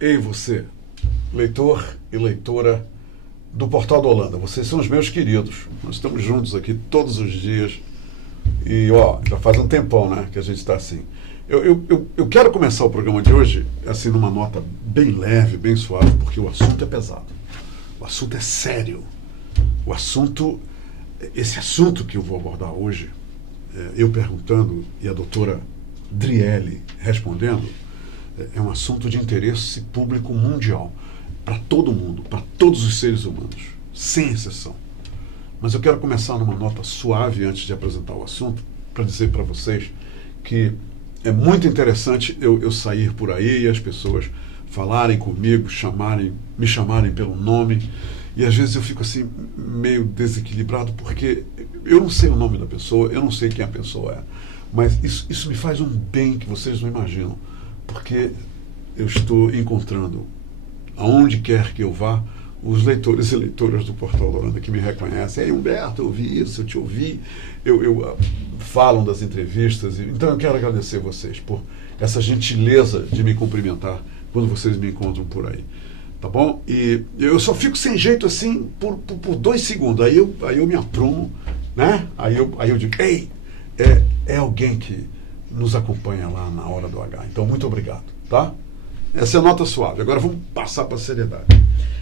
Ei, você, leitor e leitora do Portal da Holanda, vocês são os meus queridos. Nós estamos juntos aqui todos os dias e, já faz um tempão, né, que a gente está assim. Eu quero começar o programa de hoje, assim, numa nota bem leve, bem suave, porque o assunto é pesado. O assunto é sério. Esse assunto que eu vou abordar hoje, eu perguntando e a doutora Driele respondendo, é um assunto de interesse público mundial, para todo mundo, para todos os seres humanos, sem exceção. Mas eu quero começar numa nota suave antes de apresentar o assunto, para dizer para vocês que é muito interessante eu sair por aí e as pessoas falarem comigo, me chamarem pelo nome, e às vezes eu fico assim meio desequilibrado, porque eu não sei o nome da pessoa, eu não sei quem a pessoa é, mas isso me faz um bem que vocês não imaginam, porque eu estou encontrando, aonde quer que eu vá, os e leitoras do Portal da Holanda que me reconhecem. Ei, Humberto, eu vi isso, eu te ouvi, falam das entrevistas. Então eu quero agradecer vocês por essa gentileza de me cumprimentar quando vocês me encontram por aí. Tá bom? E eu só fico sem jeito assim por 2 segundos. Aí eu me aprumo, né? Aí eu digo, ei, é alguém que nos acompanha lá na hora do H. Então, muito obrigado, tá? Essa é a nota suave. Agora vamos passar para a seriedade.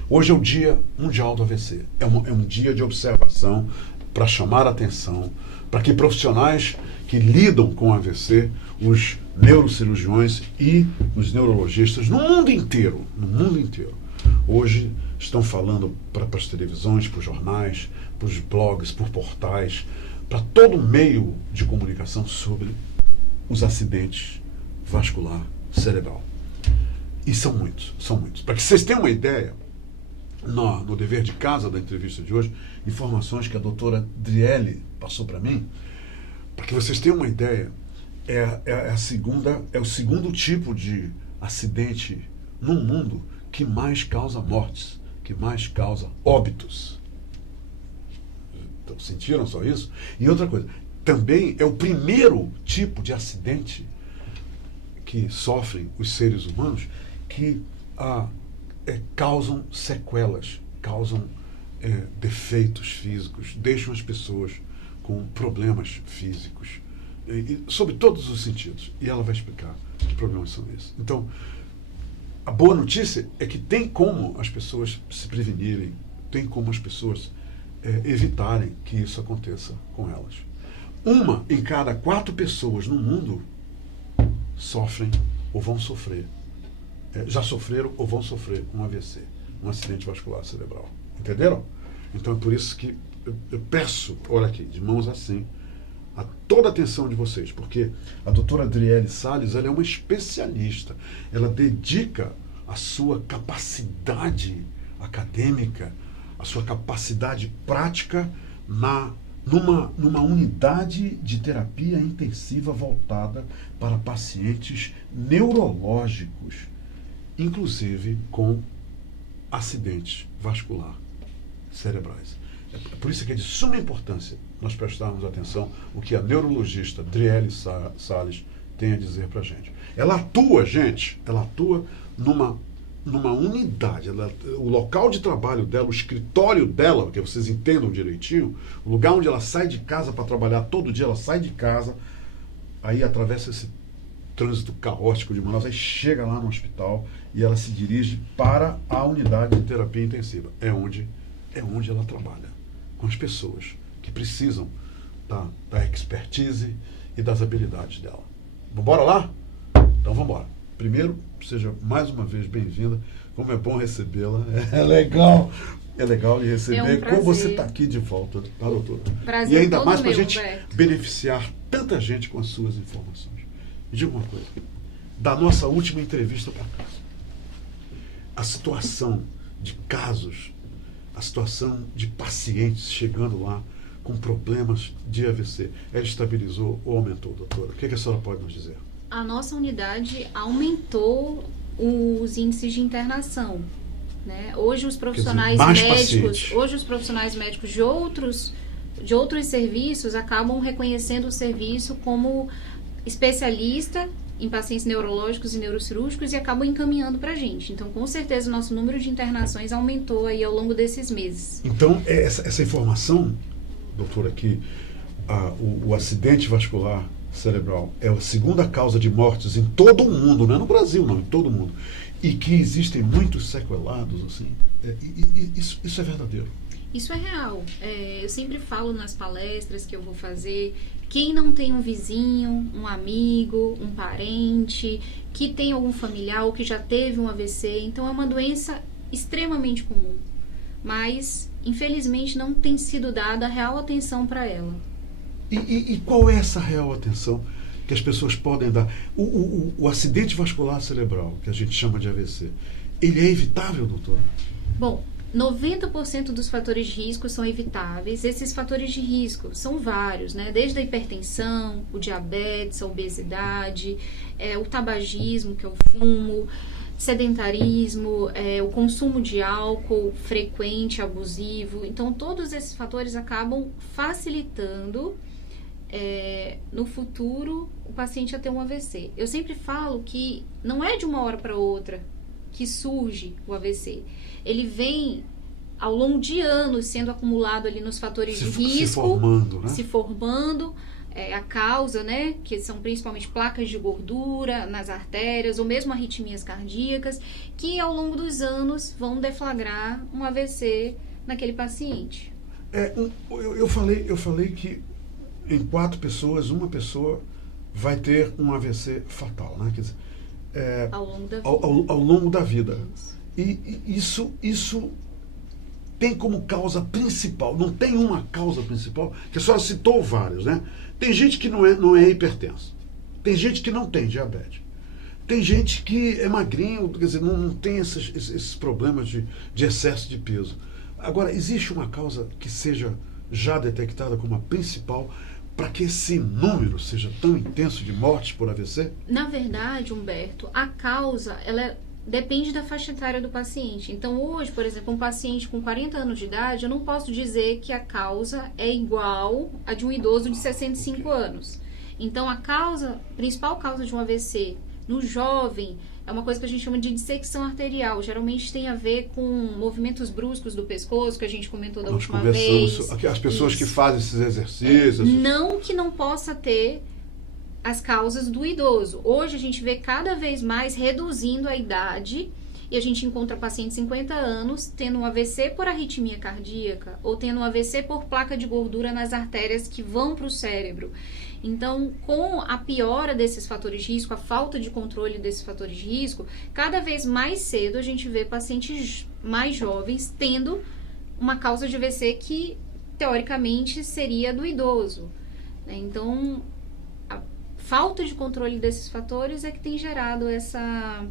Hoje é o Dia Mundial do AVC. É um dia de observação para chamar a atenção, para que profissionais que lidam com AVC, os neurocirurgiões e os neurologistas no mundo inteiro, hoje estão falando para as televisões, para os jornais, para os blogs, por portais, para todo meio de comunicação sobre os acidentes vascular cerebral. E são muitos. Para que vocês tenham uma ideia, no dever de casa da entrevista de hoje, informações que a doutora Driele passou para mim, para que vocês tenham uma ideia, é o segundo tipo de acidente no mundo que mais causa mortes, que mais causa óbitos. Então, sentiram só isso? E outra coisa, também é o primeiro tipo de acidente que sofrem os seres humanos que causam sequelas, causam defeitos físicos, deixam as pessoas com problemas físicos, sob todos os sentidos. E ela vai explicar que problemas são esses. Então, a boa notícia é que tem como as pessoas se prevenirem, tem como as pessoas evitarem que isso aconteça com elas. 1 em cada 4 pessoas no mundo sofrem ou vão sofrer, já sofreram ou vão sofrer um AVC, um acidente vascular cerebral. Entenderam? Então é por isso que eu peço, olha aqui, de mãos assim, a toda a atenção de vocês, porque a doutora Driele Salles, ela é uma especialista, ela dedica a sua capacidade acadêmica, a sua capacidade prática numa unidade de terapia intensiva voltada para pacientes neurológicos, inclusive com acidentes vascular cerebrais. É por isso que é de suma importância nós prestarmos atenção o que a neurologista Driele Salles tem a dizer para a gente. Ela atua numa unidade, o local de trabalho dela, o escritório dela, que vocês entendam direitinho, o lugar onde ela sai de casa para trabalhar todo dia, ela sai de casa, aí atravessa esse trânsito caótico de Manaus, aí chega lá no hospital e ela se dirige para a unidade de terapia intensiva. É onde ela trabalha, com as pessoas que precisam da expertise e das habilidades dela. Vamos lá? Então vamos embora. Primeiro, seja mais uma vez bem-vinda. Como é bom recebê-la. É legal lhe receber. Como você está aqui de volta, tá, doutora? Prazer e ainda mais para a gente Humberto. beneficiar tanta gente com as suas informações. Me diga uma coisa. Da nossa última entrevista para cá, a situação de casos, a situação de pacientes chegando lá com problemas de AVC, ela estabilizou ou aumentou, doutora? O que a senhora pode nos dizer? A nossa unidade aumentou os índices de internação, né? Hoje os profissionais médicos de outros serviços acabam reconhecendo o serviço como especialista em pacientes neurológicos e neurocirúrgicos e acabam encaminhando para a gente. Então, com certeza, o nosso número de internações aumentou aí ao longo desses meses. Então, essa informação, doutora, que o acidente vascular cerebral é a segunda causa de mortes em todo o mundo, não é no Brasil, não, em todo o mundo, e que existem muitos sequelados, assim, isso é verdadeiro. Isso é real. Eu sempre falo nas palestras que eu vou fazer, quem não tem um vizinho, um amigo, um parente, que tem algum familiar ou que já teve um AVC, então é uma doença extremamente comum, mas infelizmente não tem sido dada real atenção para ela. E qual é essa real atenção que as pessoas podem dar? O acidente vascular cerebral, que a gente chama de AVC, ele é evitável, doutora? Bom, 90% dos fatores de risco são evitáveis. Esses fatores de risco são vários, né? Desde a hipertensão, o diabetes, a obesidade, o tabagismo, que é o fumo, sedentarismo, o consumo de álcool frequente, abusivo. Então, todos esses fatores acabam facilitando no futuro o paciente a ter um AVC. Eu sempre falo que não é de uma hora para outra que surge o AVC. Ele vem ao longo de anos sendo acumulado ali nos fatores de risco, se formando, né? Se formando, a causa, né, que são principalmente placas de gordura nas artérias ou mesmo arritmias cardíacas, que ao longo dos anos vão deflagrar um AVC naquele paciente. Eu falei que em 4 pessoas, uma pessoa vai ter um AVC fatal, né? Quer dizer, ao longo da vida. Ao longo da vida. E isso tem como causa principal, não tem uma causa principal, que a senhora citou vários, né? Tem gente que não é hipertensa, tem gente que não tem diabetes, tem gente que é magrinho, quer dizer, não tem esses problemas de excesso de peso. Agora, existe uma causa que seja já detectada como a principal para que esse número seja tão intenso de mortes por AVC? Na verdade, Humberto, a causa, depende da faixa etária do paciente. Então, hoje, por exemplo, um paciente com 40 anos de idade, eu não posso dizer que a causa é igual a de um idoso de 65 anos. Então, a principal causa de um AVC no jovem é uma coisa que a gente chama de dissecção arterial. Geralmente tem a ver com movimentos bruscos do pescoço, que a gente comentou da última vez. As pessoas que fazem esses exercícios. Não que não possa ter as causas do idoso. Hoje a gente vê cada vez mais reduzindo a idade e a gente encontra pacientes de 50 anos tendo um AVC por arritmia cardíaca ou tendo um AVC por placa de gordura nas artérias que vão para o cérebro. Então, com a piora desses fatores de risco, a falta de controle desses fatores de risco, cada vez mais cedo a gente vê pacientes mais jovens tendo uma causa de AVC que, teoricamente, seria do idoso. Então, a falta de controle desses fatores é que tem gerado essa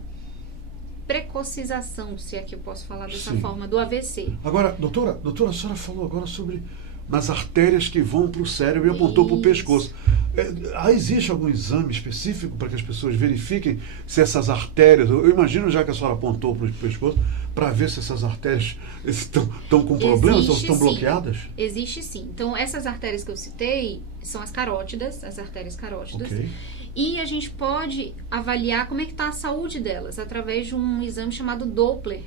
precocização, se é que eu posso falar dessa forma, do AVC. Agora, doutora, a senhora falou agora sobre nas artérias que vão para o cérebro e apontou para o pescoço. Existe algum exame específico para que as pessoas verifiquem se essas artérias, eu imagino já que a senhora apontou para o pescoço, para ver se essas artérias estão com problemas ou estão bloqueadas? Existe sim. Então, essas artérias que eu citei são as carótidas, as artérias carótidas. Okay. E a gente pode avaliar como é que está a saúde delas através de um exame chamado Doppler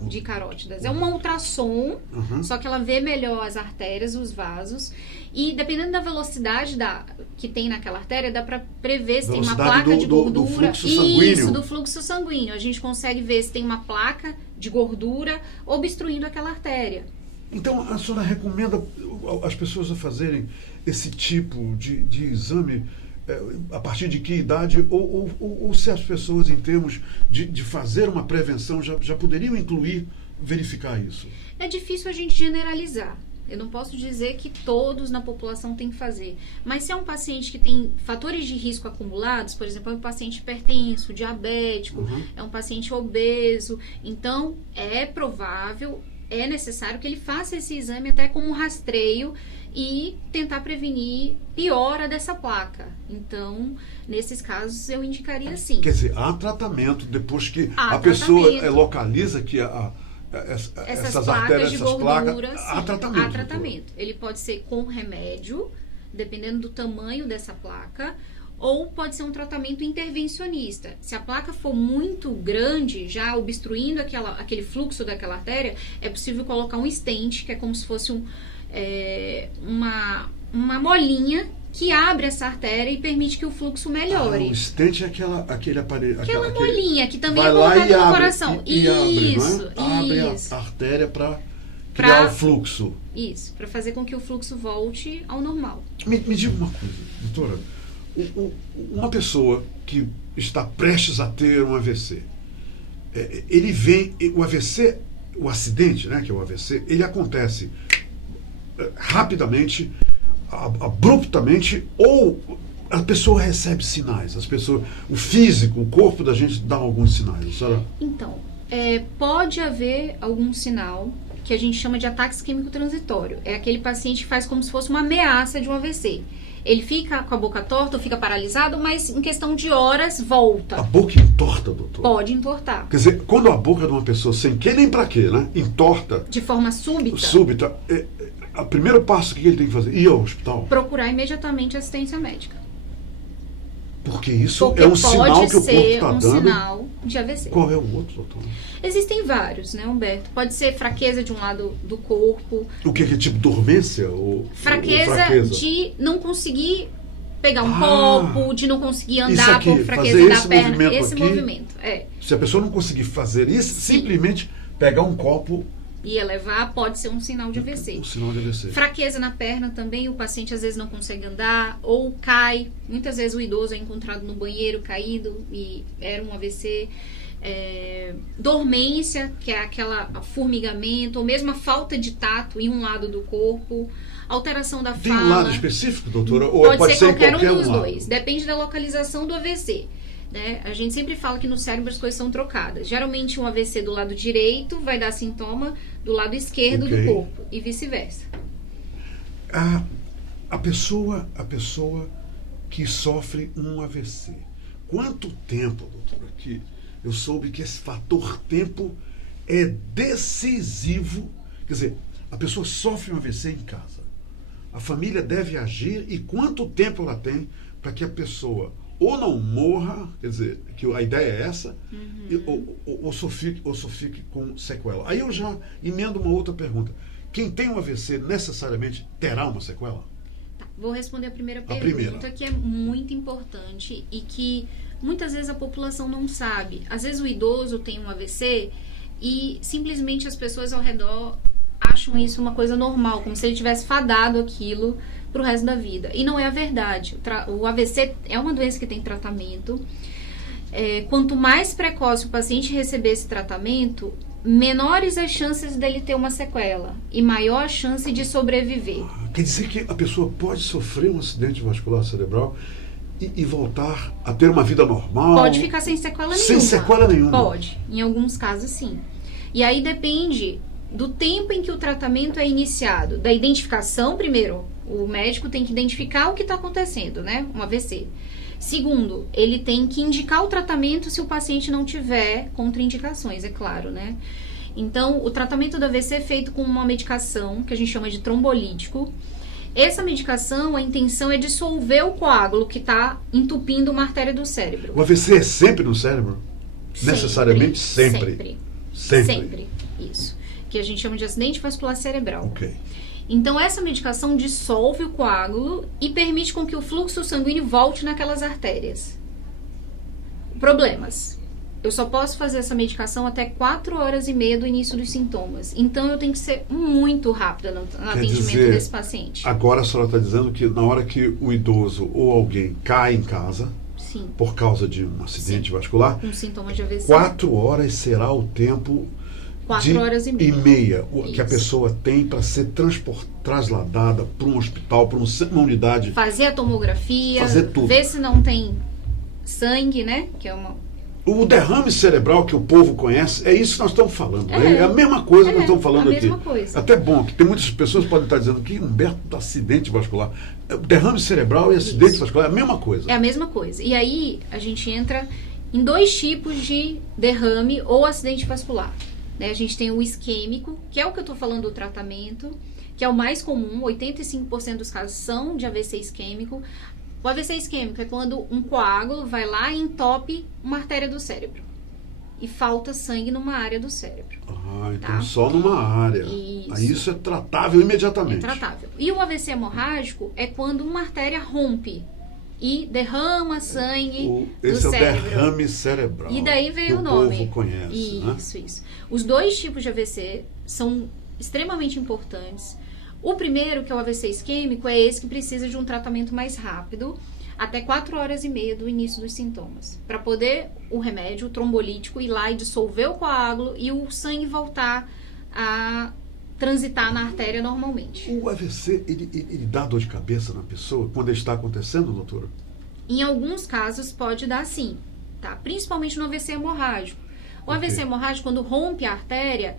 de carótidas. É uma ultrassom, só que ela vê melhor as artérias, os vasos, e dependendo da velocidade que tem naquela artéria, dá para prever se tem uma placa de gordura. Do fluxo sanguíneo. Isso, do fluxo sanguíneo. A gente consegue ver se tem uma placa de gordura obstruindo aquela artéria. Então, a senhora recomenda as pessoas a fazerem esse tipo de exame a partir de que idade, ou se as pessoas, em termos de fazer uma prevenção, já poderiam verificar isso? É difícil a gente generalizar. Eu não posso dizer que todos na população têm que fazer. Mas se é um paciente que tem fatores de risco acumulados, por exemplo, é um paciente hipertenso, diabético, é um paciente obeso, então é provável, é necessário que ele faça esse exame até como um rastreio e tentar prevenir piora dessa placa. Então, nesses casos, eu indicaria sim. Quer dizer, há tratamento depois que a pessoa localiza que essas artérias, essas placas, há tratamento. Há tratamento. Ele pode ser com remédio, dependendo do tamanho dessa placa, ou pode ser um tratamento intervencionista. Se a placa for muito grande, já obstruindo aquele fluxo daquela artéria, é possível colocar um stent, que é como se fosse uma molinha que abre essa artéria e permite que o fluxo melhore. O stent é aquele aparelho... Aquela molinha que também vai é colocada no abre, coração. E Isso, abre a artéria para criar o fluxo. Isso, para fazer com que o fluxo volte ao normal. Me diga uma coisa, doutora. Uma pessoa que está prestes a ter um AVC, ele vem... O AVC, o acidente, né, que é o AVC, ele acontece rapidamente, abruptamente, ou a pessoa recebe sinais, o físico, o corpo da gente dá alguns sinais, senhora? Então, pode haver algum sinal que a gente chama de ataque isquêmico transitório. É aquele paciente que faz como se fosse uma ameaça de um AVC. Ele fica com a boca torta ou fica paralisado, mas em questão de horas volta. A boca entorta, doutor? Pode entortar. Quer dizer, quando a boca de uma pessoa, sem que nem pra quê, né, entorta... De forma súbita. Súbita. O primeiro passo que ele tem que fazer? Ir ao hospital? Procurar imediatamente assistência médica. Porque isso é um sinal que o corpo está dando. Pode ser um sinal de AVC. Qual é o outro, doutor? Existem vários, né, Humberto? Pode ser fraqueza de um lado do corpo. O que é tipo dormência? Fraqueza de não conseguir pegar um copo, de não conseguir andar aqui, por fraqueza da perna. Esse aqui, movimento, Se a pessoa não conseguir fazer isso, simplesmente pegar um copo... E elevar pode ser um sinal de AVC. Um sinal de AVC. Fraqueza na perna também, o paciente às vezes não consegue andar ou cai. Muitas vezes o idoso é encontrado no banheiro caído e era um AVC. Dormência, que é aquela formigamento, ou mesmo a falta de tato em um lado do corpo. Alteração da fala. Tem um lado específico, doutora? Ou pode ser qualquer um dos lado? dois. Depende da localização do AVC. Né? A gente sempre fala que no cérebro as coisas são trocadas. Geralmente um AVC do lado direito vai dar sintoma do lado esquerdo do corpo e vice-versa. A pessoa que sofre um AVC, quanto tempo, doutora, que eu soube que esse fator tempo é decisivo? Quer dizer, a pessoa sofre um AVC em casa, a família deve agir, e quanto tempo ela tem para que a pessoa ou não morra, quer dizer, que a ideia é essa, ou só fique com sequela. Aí eu já emendo uma outra pergunta. Quem tem um AVC necessariamente terá uma sequela? Tá, vou responder a primeira pergunta, que é muito importante e que muitas vezes a população não sabe. Às vezes o idoso tem um AVC e simplesmente as pessoas ao redor acham isso uma coisa normal, como se ele tivesse fadado aquilo para o resto da vida. E não é a verdade. O AVC é uma doença que tem tratamento. Quanto mais precoce o paciente receber esse tratamento, menores as chances dele ter uma sequela e maior a chance de sobreviver. Quer dizer que a pessoa pode sofrer um acidente vascular cerebral e voltar a ter uma vida normal? Pode ficar sem sequela nenhuma. Sem sequela nenhuma? Pode. Em alguns casos, sim. E aí depende do tempo em que o tratamento é iniciado. Da identificação, primeiro, o médico tem que identificar o que está acontecendo, né? Um AVC. Segundo, ele tem que indicar o tratamento se o paciente não tiver contraindicações, é claro, né? Então, o tratamento do AVC é feito com uma medicação que a gente chama de trombolítico. Essa medicação, a intenção é dissolver o coágulo que está entupindo uma artéria do cérebro. O AVC é sempre no cérebro? Necessariamente sempre? Sempre, isso. Que a gente chama de acidente vascular cerebral. Ok. Então, essa medicação dissolve o coágulo e permite com que o fluxo sanguíneo volte naquelas artérias. Problemas. Eu só posso fazer essa medicação até 4 horas e meia do início dos sintomas. Então, eu tenho que ser muito rápida no atendimento desse paciente. Agora a senhora está dizendo que na hora que o idoso ou alguém cai em casa, sim, por causa de um acidente vascular, com sintomas de AVC, 4 horas será o tempo 4 horas e meia que a pessoa tem para ser trasladada para um hospital, para uma unidade. Fazer a tomografia, fazer tudo. Ver se não tem sangue, né? Que é uma... O derrame cerebral que o povo conhece, é isso que nós estamos falando. É a mesma coisa que nós estamos falando aqui. Coisa. Até bom, que tem muitas pessoas que podem estar dizendo que Humberto está acidente vascular. Derrame cerebral e acidente vascular é a mesma coisa. É a mesma coisa. E aí a gente entra em 2 tipos de derrame ou acidente vascular. Né? A gente tem o isquêmico, que é o que eu estou falando do tratamento, que é o mais comum, 85% dos casos são de AVC isquêmico. O AVC isquêmico é quando um coágulo vai lá e entope uma artéria do cérebro. E falta sangue numa área do cérebro. Então só numa área. Isso. Aí isso é tratável imediatamente. É tratável. E o AVC hemorrágico é quando uma artéria rompe e derrama sangue do esse cérebro. É o derrame cerebral. E daí veio o que nome. O povo conhece, isso. Os dois tipos de AVC são extremamente importantes. O primeiro, que é o AVC isquêmico, é esse que precisa de um tratamento mais rápido, até 4 horas e meia do início dos sintomas, para poder o remédio, o trombolítico, ir lá e dissolver o coágulo e o sangue voltar a transitar na artéria normalmente. O AVC, ele dá dor de cabeça na pessoa quando ele está acontecendo, doutora? Em alguns casos pode dar sim, tá? Principalmente no AVC hemorrágico. O AVC hemorrágico, quando rompe a artéria,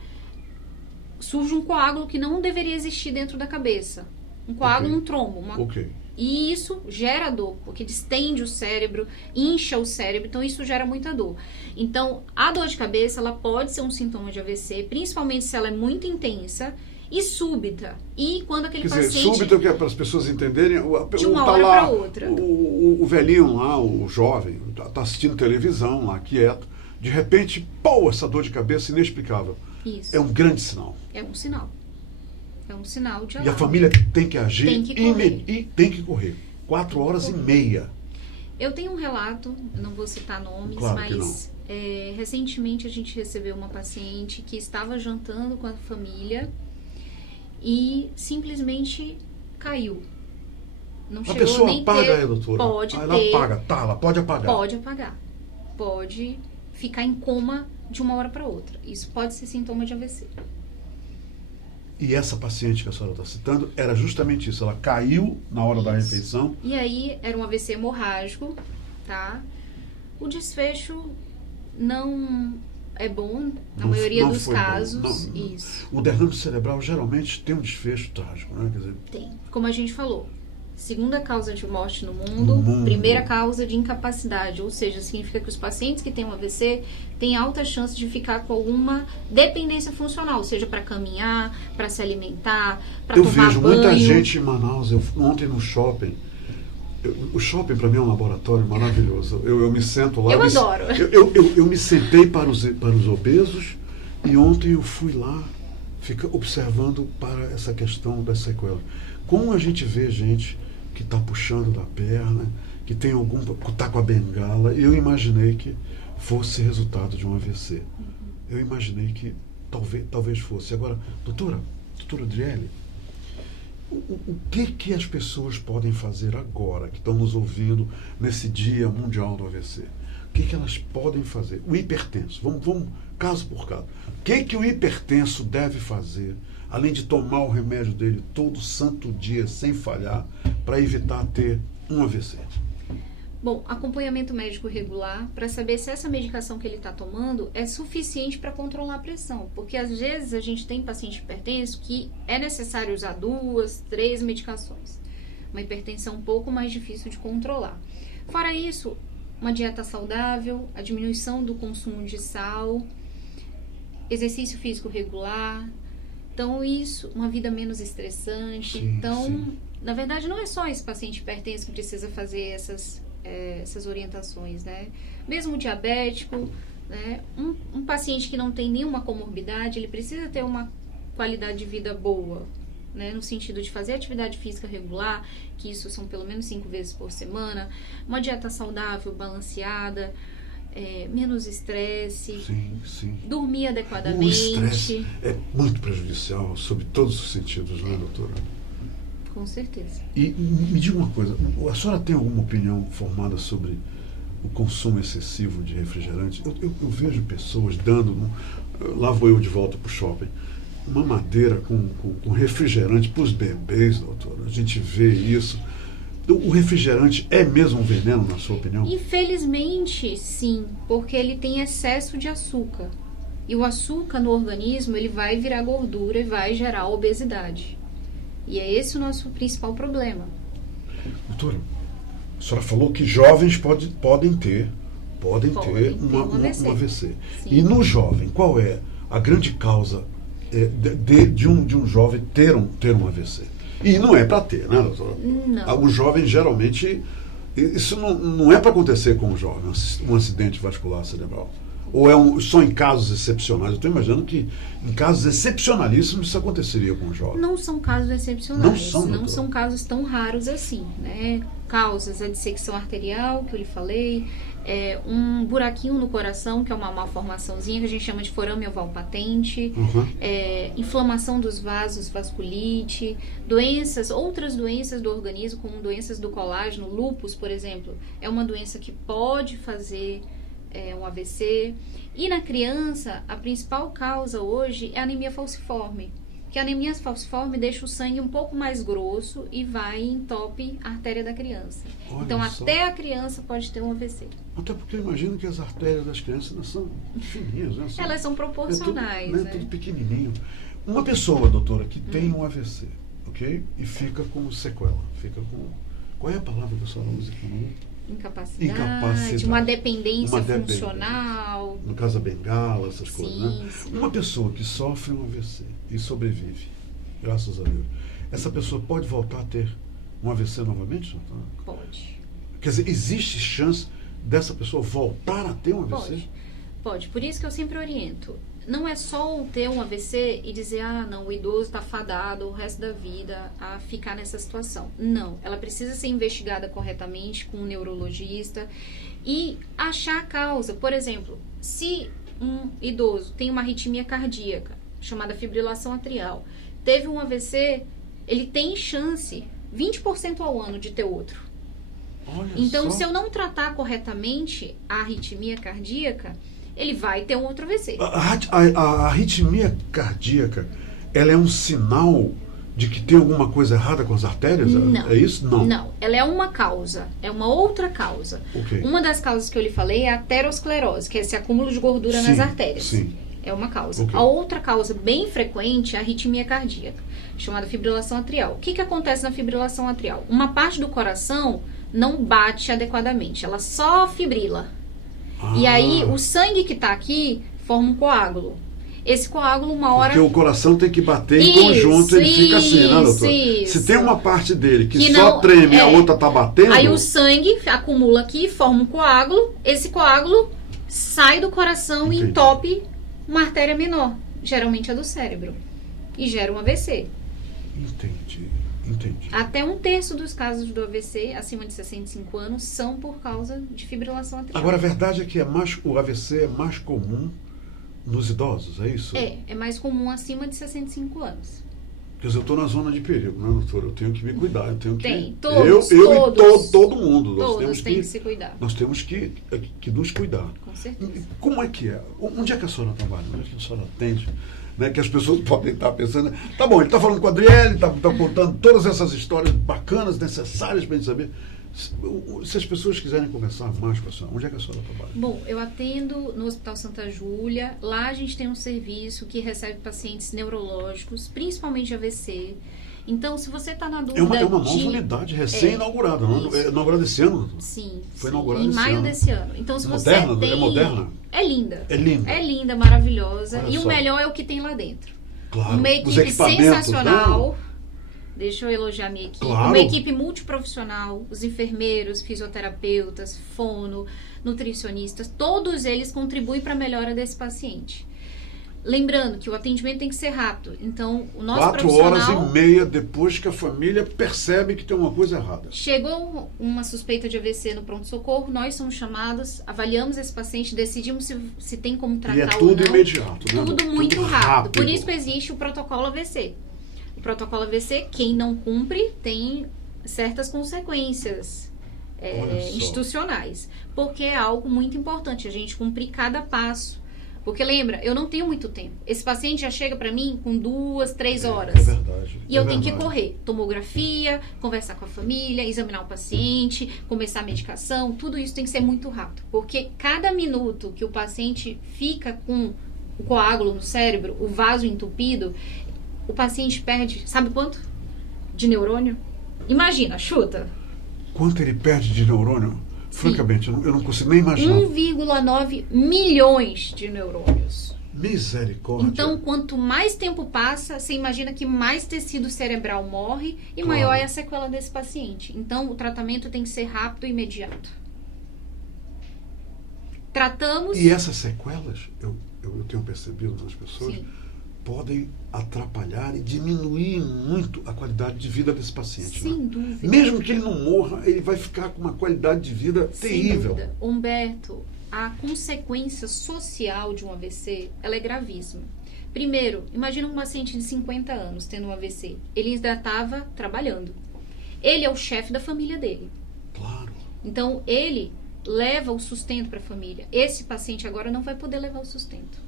surge um coágulo que não deveria existir dentro da cabeça. Um coágulo, um trombo. E isso gera dor, porque distende o cérebro, incha o cérebro, então isso gera muita dor. Então, a dor de cabeça, ela pode ser um sintoma de AVC, principalmente se ela é muito intensa e súbita. E quando aquele paciente... Quer dizer, súbita, que é para as pessoas entenderem... De uma hora para outra. O velhinho lá, o jovem, está assistindo televisão lá, quieto. De repente, essa dor de cabeça inexplicável. Isso. É um grande sinal. É um sinal. É um sinal de E alarme. a família tem que agir e tem que correr. 4 horas e meia. Eu tenho um relato, não vou citar nomes, claro mas recentemente a gente recebeu uma paciente que estava jantando com a família e simplesmente caiu. Não A chegou pessoa nem apaga aí, doutora? Pode ter. Ela apaga, ela pode apagar. Pode apagar. Pode ficar em coma de uma hora para outra. Isso pode ser sintoma de AVC. E essa paciente que a senhora está citando era justamente isso. Ela caiu na hora da refeição. E aí era um AVC hemorrágico, tá? O desfecho não é bom na maioria dos casos. Isso. O derrame cerebral geralmente tem um desfecho trágico, né? Quer dizer, tem. Como a gente falou, segunda causa de morte no mundo, primeira causa de incapacidade, ou seja, significa que os pacientes que têm um AVC têm alta chance de ficar com alguma dependência funcional, seja para caminhar, para se alimentar, para tomar banho. Eu vejo muita gente em Manaus, ontem no shopping. O shopping para mim é um laboratório maravilhoso. Eu me sento lá. Eu adoro. Eu me sentei para os obesos e ontem eu fui lá observando para essa questão das sequelas. Como a gente vê gente que está puxando da perna, que tem está com a bengala, eu imaginei que fosse resultado de um AVC. Eu imaginei que talvez fosse. Agora, doutora Driele, o que as pessoas podem fazer agora, que estão nos ouvindo nesse Dia Mundial do AVC? O que elas podem fazer? O hipertenso, vamos caso por caso. O que o hipertenso deve fazer, além de tomar o remédio dele todo santo dia, sem falhar, para evitar ter um AVC? Bom, acompanhamento médico regular para saber se essa medicação que ele está tomando é suficiente para controlar a pressão. Porque às vezes a gente tem paciente hipertenso que é necessário usar 2, 3 medicações. Uma hipertensão um pouco mais difícil de controlar. Fora isso, uma dieta saudável, a diminuição do consumo de sal, exercício físico regular. Então isso, uma vida menos estressante. Sim. Na verdade, não é só esse paciente hipertenso que precisa fazer essas orientações, né? Mesmo diabético, né? Um paciente que não tem nenhuma comorbidade, ele precisa ter uma qualidade de vida boa, né? No sentido de fazer atividade física regular, que isso são pelo menos 5 vezes por semana, uma dieta saudável, balanceada, menos estresse, dormir adequadamente. O estresse é muito prejudicial sob todos os sentidos, não é, doutora? Com certeza. E me diga uma coisa, a senhora tem alguma opinião formada sobre o consumo excessivo de refrigerante? Eu vejo pessoas dando, lá vou eu de volta para o shopping, uma madeira com refrigerante para os bebês, doutora. A gente vê isso. O refrigerante é mesmo um veneno, na sua opinião? Infelizmente, sim, porque ele tem excesso de açúcar. E o açúcar no organismo, ele vai virar gordura e vai gerar obesidade. E é esse o nosso principal problema. Doutora, a senhora falou que jovens podem ter um AVC. E no jovem, qual é a grande causa de um jovem ter um AVC? E não é para ter, né, doutora? Não. O jovem geralmente Isso não é para acontecer com o jovem, um acidente vascular cerebral. Ou só em casos excepcionais? Eu estou imaginando que em casos excepcionalíssimos isso aconteceria com o jovem. Não são casos excepcionais, Não são casos tão raros assim, né? Causas, a dissecção arterial, que eu lhe falei, um buraquinho no coração, que é uma malformaçãozinha que a gente chama de forame oval patente, inflamação dos vasos, vasculite, outras doenças do organismo, como doenças do colágeno, lúpus, por exemplo, é uma doença que pode fazer um AVC. E na criança, a principal causa hoje é a anemia falciforme. Que a anemia falciforme deixa o sangue um pouco mais grosso e vai e entope a artéria da criança. Olha então, só. até a criança pode ter um AVC. Até porque eu imagino que as artérias das crianças não são fininhas, né? Elas são proporcionais, tudo, né? Tudo pequenininho. Uma pessoa, doutora, que tem um AVC, ok? E fica com sequela, Qual é a palavra que a senhora usa? Incapacidade, uma dependência funcional. No caso, a bengala, essas coisas, né? Sim. Uma pessoa que sofre um AVC e sobrevive, graças a Deus, essa pessoa pode voltar a ter um AVC novamente, doutora? Pode. Quer dizer, existe chance dessa pessoa voltar a ter um AVC? Pode. Por isso que eu sempre oriento. Não é só ter um AVC e dizer, não, o idoso está fadado o resto da vida a ficar nessa situação. Não, ela precisa ser investigada corretamente com um neurologista e achar a causa. Por exemplo, se um idoso tem uma arritmia cardíaca, chamada fibrilação atrial, teve um AVC, ele tem chance, 20% ao ano, de ter outro. Olha então, só. se eu não tratar corretamente a arritmia cardíaca, ele vai ter um outro AVC. A arritmia cardíaca, ela é um sinal de que tem alguma coisa errada com as artérias? Não. É isso? Não, ela é uma causa, é uma outra causa. Okay. Uma das causas que eu lhe falei é a aterosclerose, que é esse acúmulo de gordura nas artérias. Sim. É uma causa. Okay. A outra causa bem frequente é a arritmia cardíaca, chamada fibrilação atrial. O que acontece na fibrilação atrial? Uma parte do coração não bate adequadamente, ela só fibrila. E aí, o sangue que está aqui forma um coágulo. Esse coágulo, uma hora... Porque o coração tem que bater em conjunto, ele fica assim, né, doutor? Isso. Se tem uma parte dele que não, só treme e a outra está batendo... Aí o sangue acumula aqui, forma um coágulo. Esse coágulo sai do coração e entope uma artéria menor, geralmente a do cérebro, e gera um AVC. Entendi. Até 1/3 dos casos do AVC, acima de 65 anos, são por causa de fibrilação atrial. Agora, a verdade é que o AVC é mais comum nos idosos, é isso? É mais comum acima de 65 anos. Quer dizer, eu estou na zona de perigo, né, doutor? Eu tenho que me cuidar. Eu tenho que... Todos. E todo mundo. Todos têm que se cuidar. Nós temos que nos cuidar. Com certeza. Como é que é? Onde é que a senhora trabalha? Onde é que a senhora atende? Né, que as pessoas podem estar pensando, tá bom, ele está falando com a Adriele, está contando todas essas histórias bacanas, necessárias para a gente saber. Se as pessoas quiserem conversar mais com a senhora, onde é que a senhora trabalha? Bom, eu atendo no Hospital Santa Júlia. Lá a gente tem um serviço que recebe pacientes neurológicos, principalmente AVC. Então, se você está na dúvida... É uma nova unidade recém-inaugurada, inaugurada esse ano? Sim. Foi inaugurada esse ano. Em maio desse ano. Então, se você tem... É moderna? É linda. É linda. É linda, maravilhosa. Olha e só. o melhor é o que tem lá dentro. Claro. Uma equipe sensacional. Deixa eu elogiar a minha equipe. Claro. Uma equipe multiprofissional. Os enfermeiros, fisioterapeutas, fono, nutricionistas. Todos eles contribuem para a melhora desse paciente. Lembrando que o atendimento tem que ser rápido. Então, o nosso 4 profissional... horas e meia depois que a família percebe que tem uma coisa errada. Chegou uma suspeita de AVC no pronto-socorro, nós somos chamados, avaliamos esse paciente, decidimos se tem como tratar ou não. E é tudo imediato, né? Tudo muito rápido. Por isso que existe o protocolo AVC. O protocolo AVC, quem não cumpre, tem certas consequências institucionais. Porque é algo muito importante, a gente cumprir cada passo. Porque lembra, eu não tenho muito tempo. Esse paciente já chega para mim com 2, 3 horas. É verdade. E eu tenho que correr. Tomografia, conversar com a família, examinar o paciente, começar a medicação. Tudo isso tem que ser muito rápido. Porque cada minuto que o paciente fica com o coágulo no cérebro, o vaso entupido, o paciente perde, sabe quanto? De neurônio? Imagina, chuta. Quanto ele perde de neurônio? Francamente, eu não consigo nem imaginar. 1,9 milhões de neurônios. Misericórdia. Então, quanto mais tempo passa, você imagina que mais tecido cerebral morre e Claro. maior é a sequela desse paciente. Então, o tratamento tem que ser rápido e imediato. Tratamos... E essas sequelas, eu tenho percebido nas pessoas, Sim. podem atrapalhar e diminuir muito a qualidade de vida desse paciente. Sem Né? dúvida. Mesmo que ele não morra, ele vai ficar com uma qualidade de vida Sem terrível. dúvida. Humberto, a consequência social de um AVC, ela é gravíssima. Primeiro, imagina um paciente de 50 anos tendo um AVC. Ele ainda estava trabalhando. Ele é o chefe da família dele. Claro. Então, ele leva o sustento para a família. Esse paciente agora não vai poder levar o sustento.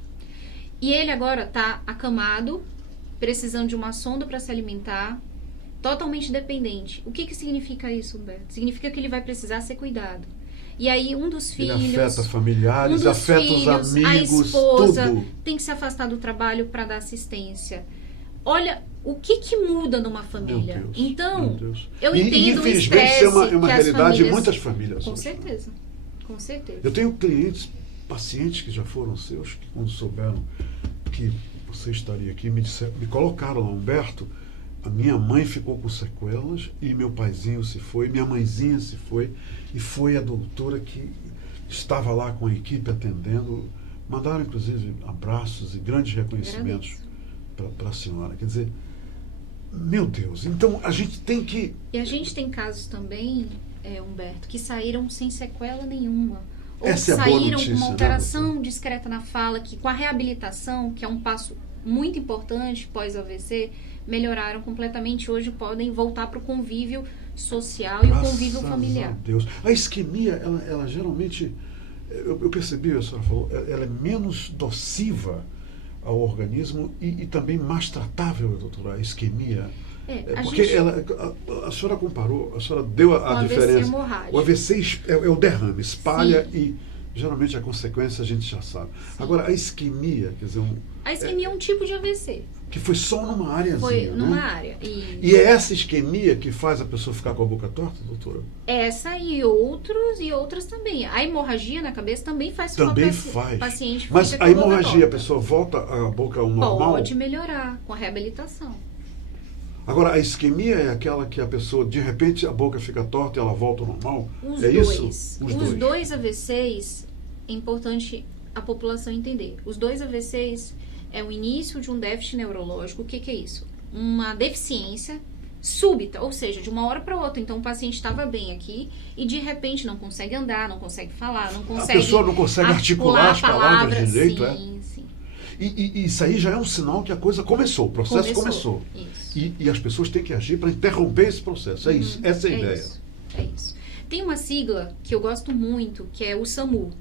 E ele agora está acamado, precisando de uma sonda para se alimentar, totalmente dependente. O que significa isso, Humberto? Significa que ele vai precisar ser cuidado. E aí um dos filhos... Ele afeta familiares, afeta os amigos, a esposa tudo. tem que se afastar do trabalho para dar assistência. Olha, o que muda numa família? Meu Deus, então, meu Deus. eu E, entendo o infelizmente, estresse isso é uma que as realidade famílias... de muitas famílias. Com hoje, né? certeza, com certeza. Eu tenho clientes, pacientes que já foram seus, que quando souberam que você estaria aqui, me colocaram lá, Humberto, a minha mãe ficou com sequelas e meu paizinho se foi, minha mãezinha se foi, e foi a doutora que estava lá com a equipe atendendo. Mandaram, inclusive, abraços e grandes reconhecimentos para a senhora. Quer dizer, meu Deus, então a gente tem que... E a gente tem casos também, Humberto, que saíram sem sequela nenhuma. Ou Essa é a boa saíram notícia, com uma né, alteração discreta na fala, que com a reabilitação, que é um passo muito importante pós-AVC, melhoraram completamente. Hoje podem voltar para o convívio social e o convívio familiar. Graças a Deus. A isquemia, ela geralmente, eu percebi, a senhora falou, ela é menos nociva ao organismo e também mais tratável, doutora, a isquemia. Porque a senhora comparou, a senhora deu a diferença. Hemorrágico. O AVC é o derrame, espalha. Sim. E geralmente a consequência a gente já sabe. Sim. Agora, a isquemia, quer dizer... A isquemia é um tipo de AVC. Que foi só numa áreazinha, Foi numa né? área. E é essa isquemia que faz a pessoa ficar com a boca torta, doutora? Essa e outras também. A hemorragia na cabeça também faz com que o paciente Mas fique a com boca hemorragia, torta. a pessoa volta a boca ao normal? Pode melhorar com a reabilitação. Agora, a isquemia é aquela que a pessoa, de repente, a boca fica torta e ela volta ao normal? Os é dois. Isso? Os dois AVCs, é importante a população entender. Os dois AVCs é o início de um déficit neurológico. O que é isso? Uma deficiência súbita, ou seja, de uma hora para outra. Então, o paciente estava bem aqui e, de repente, não consegue andar, não consegue falar, não consegue... A pessoa não consegue articular as palavras direito, sim, sim. E isso aí já é um sinal que a coisa começou, o processo começou. Isso. E as pessoas têm que agir para interromper esse processo. É isso, essa é a ideia. É isso. Tem uma sigla que eu gosto muito, que é o SAMU.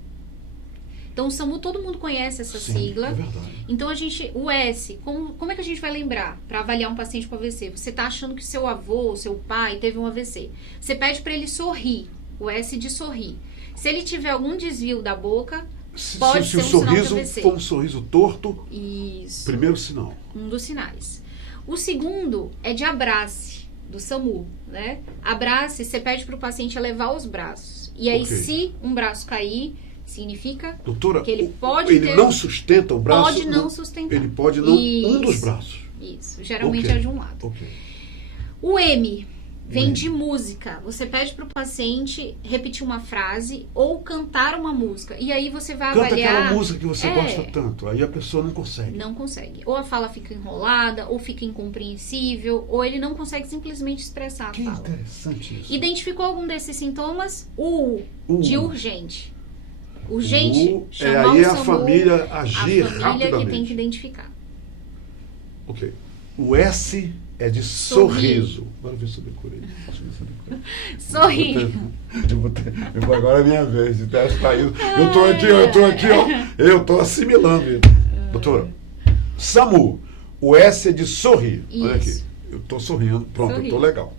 Então, o SAMU, todo mundo conhece essa sigla. É verdade. Então, o S, como é que a gente vai lembrar para avaliar um paciente com AVC? Você está achando que seu avô, seu pai teve um AVC. Você pede para ele sorrir, o S de sorrir. Se ele tiver algum desvio da boca, pode ser um sinal de AVC. Se o sorriso for um sorriso torto, isso. Primeiro sinal. Um dos sinais. O segundo é de abrace, do SAMU, né? Abrace, você pede para o paciente elevar os braços. E aí, se um braço cair, significa, doutora, que ele pode ele não sustenta o braço? Pode não sustentar. Ele pode não... Um dos braços. Isso. Geralmente é de um lado. Okay. O M vem de música. Você pede para o paciente repetir uma frase ou cantar uma música. E aí você vai avaliar... Canta aquela música que você gosta tanto. Aí a pessoa não consegue. Não consegue. Ou a fala fica enrolada, ou fica incompreensível, ou ele não consegue simplesmente expressar a fala. Que interessante isso. Identificou algum desses sintomas? De urgente. Urgente, chamar aí o SAMU, a família agir rapidamente. A família rapidamente. que tem que identificar. Ok. O S é de sorriso. Agora ver se eu decorei. Sorrir. Agora é minha vez. Eu tô aqui, ó. Eu tô assimilando. Doutora, SAMU. O S é de sorrir. Isso. Olha aqui. Eu tô sorrindo. Pronto, Sorrir. eu tô legal.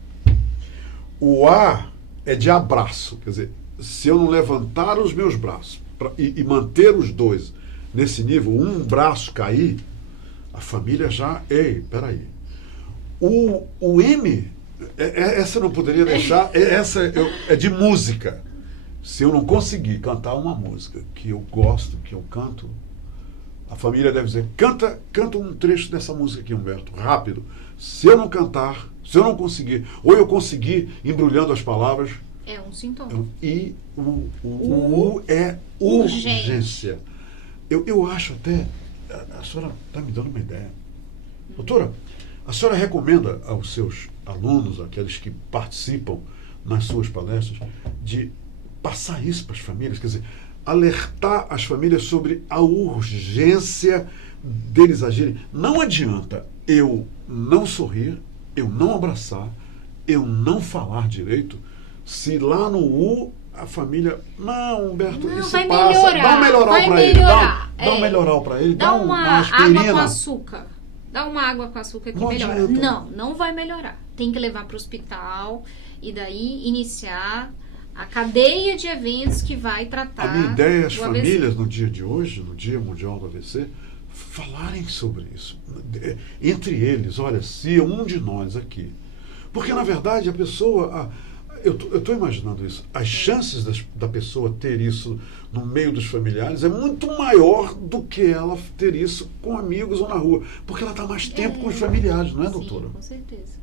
O A é de abraço. Quer dizer, se eu não levantar os meus braços e manter os dois nesse nível, um braço cair, a família já... Ei, peraí. O M, essa eu não poderia deixar, essa é de música. Se eu não conseguir cantar uma música que eu gosto, que eu canto, A família deve dizer, canta um trecho dessa música aqui, Humberto, rápido. Se eu não cantar, se eu não conseguir, ou eu conseguir embrulhando as palavras... É um sintoma. E o U é urgência. Eu acho até... A senhora está me dando uma ideia. Doutora, a senhora recomenda aos seus alunos, aqueles que participam nas suas palestras, de passar isso para as famílias, quer dizer, alertar as famílias sobre a urgência deles agirem. Não adianta eu não sorrir, eu não abraçar, eu não falar direito, se lá no U a família, não, Humberto, não, isso vai passa, melhorar, dá um melhoral vai para ele, melhorar. dá um melhoral para ele, Dá uma aspirina. água com açúcar. Dá uma água com açúcar que Não melhora. adianta. Não vai melhorar. Tem que levar para o hospital e daí iniciar a cadeia de eventos que vai tratar. A minha ideia é as do AVC. famílias no dia de hoje, no Dia Mundial do AVC, falarem sobre isso. Entre eles, olha, se um de nós aqui. Porque, na verdade, a pessoa. Eu estou imaginando isso. As chances da pessoa ter isso no meio dos familiares é muito maior do que ela ter isso com amigos ou na rua. Porque ela está mais tempo com os familiares, não é, doutora? Sim, com certeza.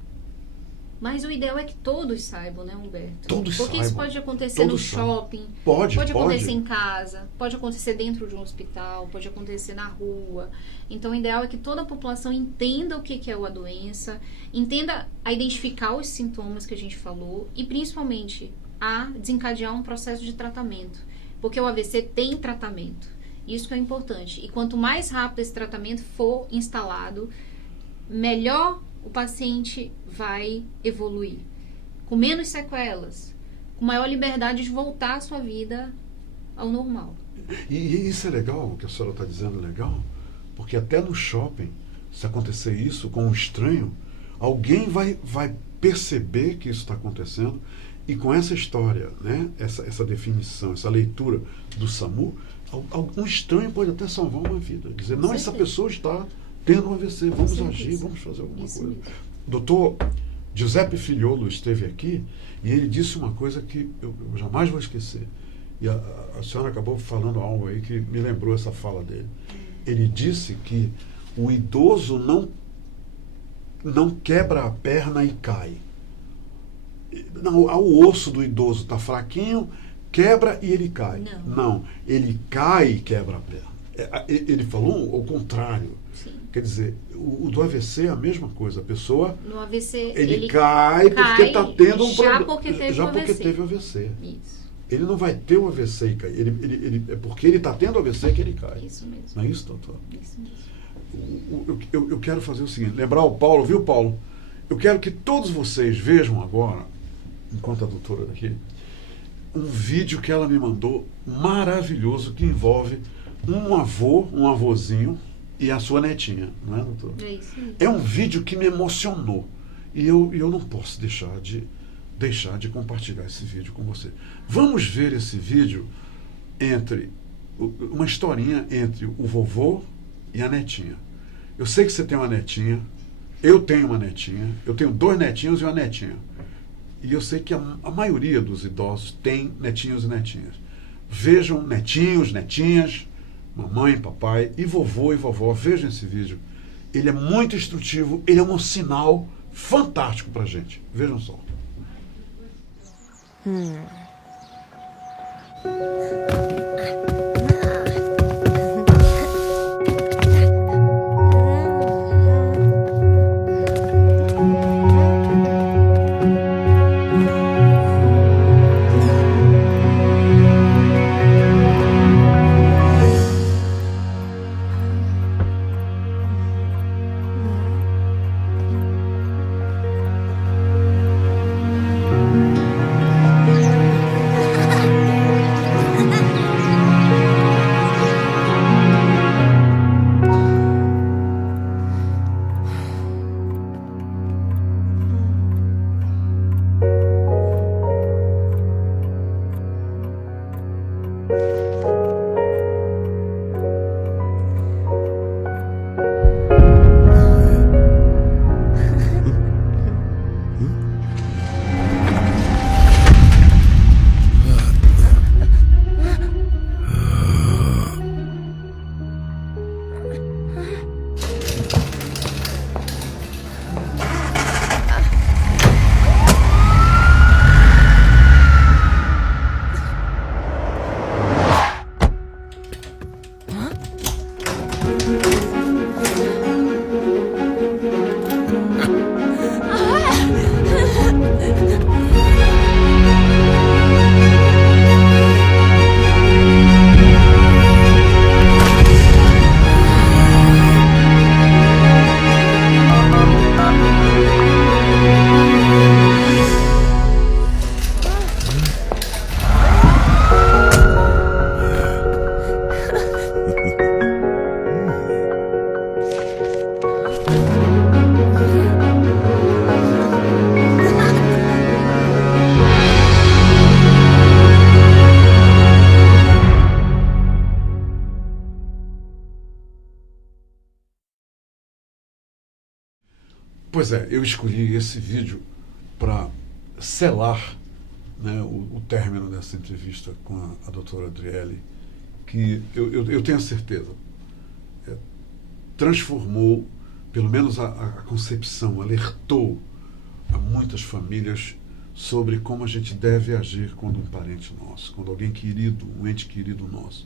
Mas o ideal é que todos saibam, né, Humberto? Todos Porque saibam. isso pode acontecer no Todos shopping, Pode acontecer em casa, pode acontecer dentro de um hospital, pode acontecer na rua. Então, o ideal é que toda a população entenda o que é a doença, entenda a identificar os sintomas que a gente falou e, principalmente, a desencadear um processo de tratamento. Porque o AVC tem tratamento. Isso que é importante. E quanto mais rápido esse tratamento for instalado, melhor o paciente vai evoluir, com menos sequelas, com maior liberdade de voltar à sua vida ao normal. E isso é legal, o que a senhora está dizendo é legal, porque até no shopping, se acontecer isso com um estranho, alguém vai perceber que isso está acontecendo e com essa história, né, essa definição, essa leitura do SAMU, um estranho pode até salvar uma vida. Dizer, não, essa pessoa está tendo um AVC, vamos agir, vamos fazer alguma coisa. Mesmo. Doutor Giuseppe Figliolo esteve aqui e ele disse uma coisa que eu jamais vou esquecer. E a senhora acabou falando algo aí que me lembrou essa fala dele. Ele disse que o idoso não quebra a perna e cai. Não, o osso do idoso está fraquinho, quebra e ele cai. Não, ele cai e quebra a perna. Ele falou o contrário. Sim. Quer dizer, o do AVC é a mesma coisa. A pessoa, no AVC, ele cai porque está tendo um problema. Já porque teve o AVC. Isso. Ele não vai ter o AVC e cair. É porque ele está tendo o AVC que ele cai. Isso mesmo. Não é isso, doutor? Isso mesmo. Eu quero fazer o seguinte, lembrar o Paulo, viu, Paulo? Eu quero que todos vocês vejam agora, enquanto a doutora daqui, um vídeo que ela me mandou maravilhoso que envolve um avôzinho e a sua netinha, não é, doutor? É isso mesmo. É um vídeo que me emocionou e eu não posso deixar de compartilhar esse vídeo com você. Vamos ver esse vídeo uma historinha entre o vovô e a netinha. Eu sei que você tem uma netinha, eu tenho uma netinha, eu tenho 2 netinhos e uma netinha. E eu sei que a maioria dos idosos tem netinhos e netinhas. Vejam netinhos, netinhas, mamãe, papai e vovô e vovó, vejam esse vídeo. Ele é muito instrutivo, ele é um sinal fantástico pra gente. Vejam só. Pois é, eu escolhi esse vídeo para selar, né, o término dessa entrevista com a doutora Adriele, que eu tenho certeza, transformou, pelo menos a concepção, alertou a muitas famílias sobre como a gente deve agir quando um parente nosso, quando alguém querido, um ente querido nosso,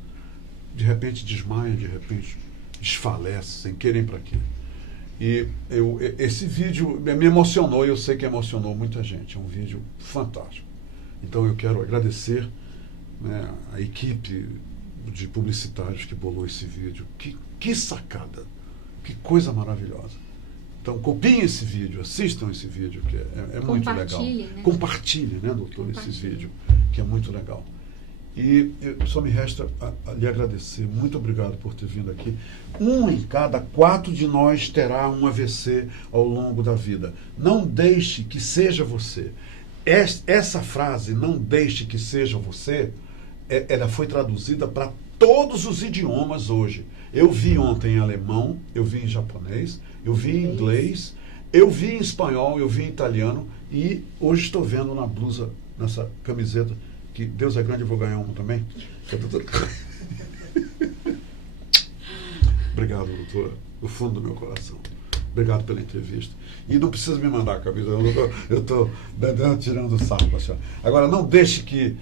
de repente desmaia, de repente desfalece, sem querer para quê. E esse vídeo me emocionou, e eu sei que emocionou muita gente. É um vídeo fantástico. Então eu quero agradecer, né, a equipe de publicitários que bolou esse vídeo. Que sacada, que coisa maravilhosa. Então copiem esse vídeo, assistam esse vídeo, que é muito legal. Né? Compartilhe, né, doutor, esse vídeo, que é muito legal. E só me resta lhe agradecer. Muito obrigado por ter vindo aqui. 1 em cada 4 de nós terá um AVC ao longo da vida. Não deixe que seja você. Essa frase, não deixe que seja você, ela foi traduzida para todos os idiomas hoje. Eu vi ontem em alemão, eu vi em japonês, eu vi em inglês, eu vi em espanhol, eu vi em italiano, e hoje estou vendo na blusa, nessa camiseta, que Deus é grande, eu vou ganhar uma também. Obrigado, doutora, do fundo do meu coração. Obrigado pela entrevista. E não precisa me mandar a camisa, eu estou tirando o saco da senhora. Agora, não deixe que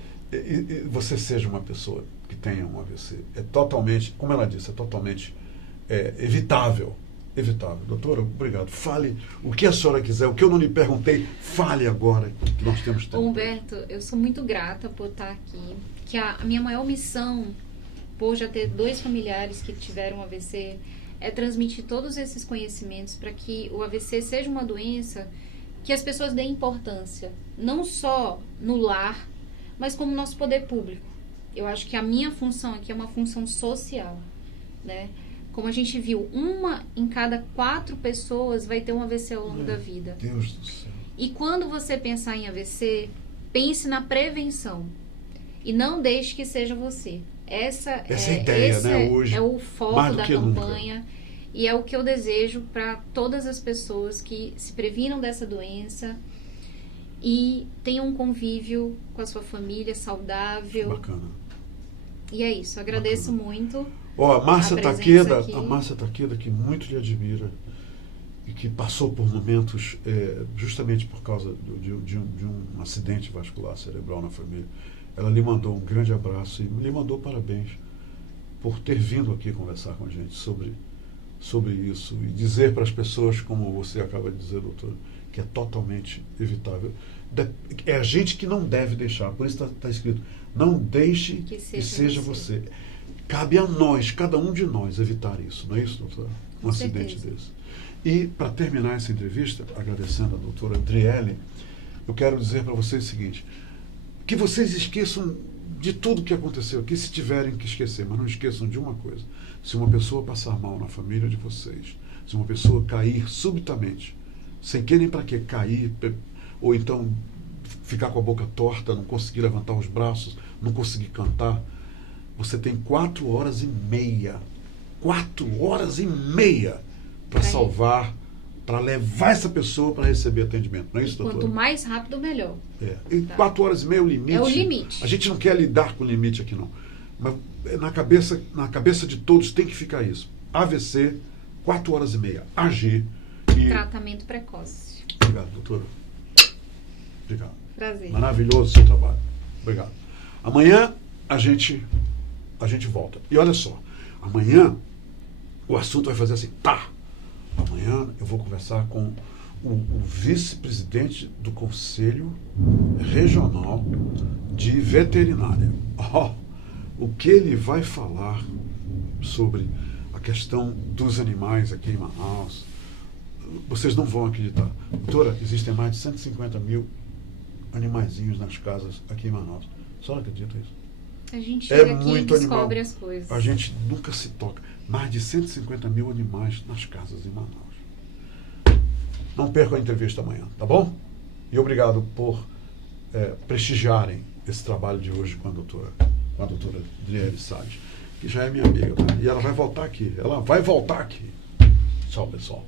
você seja uma pessoa que tenha um AVC. É totalmente, como ela disse, é totalmente evitável. Evitável. Doutora, obrigado. Fale o que a senhora quiser, o que eu não lhe perguntei, fale agora, que nós temos tempo. Humberto, eu sou muito grata por estar aqui, que a minha maior missão, por já ter 2 familiares que tiveram AVC, é transmitir todos esses conhecimentos para que o AVC seja uma doença que as pessoas deem importância, não só no lar, mas como nosso poder público. Eu acho que a minha função aqui é uma função social, né? Como a gente viu, 1 em cada 4 pessoas vai ter um AVC ao longo da vida. Deus do céu. E quando você pensar em AVC, pense na prevenção. E não deixe que seja você. Essa é a ideia, né? Hoje, é o foco da campanha. Nunca. E é o que eu desejo para todas as pessoas que se previnam dessa doença e tenham um convívio com a sua família saudável. Bacana. E é isso. Agradeço muito. A Márcia Takeda, que muito lhe admira e que passou por momentos, justamente por causa de um acidente vascular cerebral na família, ela lhe mandou um grande abraço e lhe mandou parabéns por ter vindo aqui conversar com a gente sobre isso e dizer para as pessoas, como você acaba de dizer, doutor, que é totalmente evitável. É a gente que não deve deixar, por isso está escrito, não deixe que seja você. Cabe a nós, cada um de nós, evitar isso, não é isso, doutora? Um acidente desse. E, para terminar essa entrevista, agradecendo a doutora Adriele, eu quero dizer para vocês o seguinte, que vocês esqueçam de tudo que aconteceu aqui, se tiverem que esquecer, mas não esqueçam de uma coisa. Se uma pessoa passar mal na família de vocês, se uma pessoa cair subitamente, sem querer para que cair, ou então ficar com a boca torta, não conseguir levantar os braços, não conseguir cantar, você tem 4 horas e meia. 4 horas e meia para salvar, para levar essa pessoa para receber atendimento. Não é isso, doutora? Quanto mais rápido, melhor. E 4 horas e meia é o limite. É o limite. A gente não quer lidar com o limite aqui, não. Mas na cabeça de todos tem que ficar isso. AVC, 4 horas e meia. Agir. Tratamento precoce. Obrigado, doutora. Obrigado. Prazer. Maravilhoso o seu trabalho. Obrigado. Amanhã a gente volta. E olha só, amanhã o assunto vai fazer assim, amanhã eu vou conversar com o vice-presidente do Conselho Regional de Veterinária. O que ele vai falar sobre a questão dos animais aqui em Manaus, vocês não vão acreditar. Doutora, existem mais de 150 mil animaizinhos nas casas aqui em Manaus. A senhora acredita isso? A gente chega aqui e descobre as coisas. A gente nunca se toca. Mais de 150 mil animais nas casas em Manaus. Não percam a entrevista amanhã, tá bom? E obrigado por prestigiarem esse trabalho de hoje com a doutora Adriele Salles, que já é minha amiga, tá? E ela vai voltar aqui. Tchau, pessoal.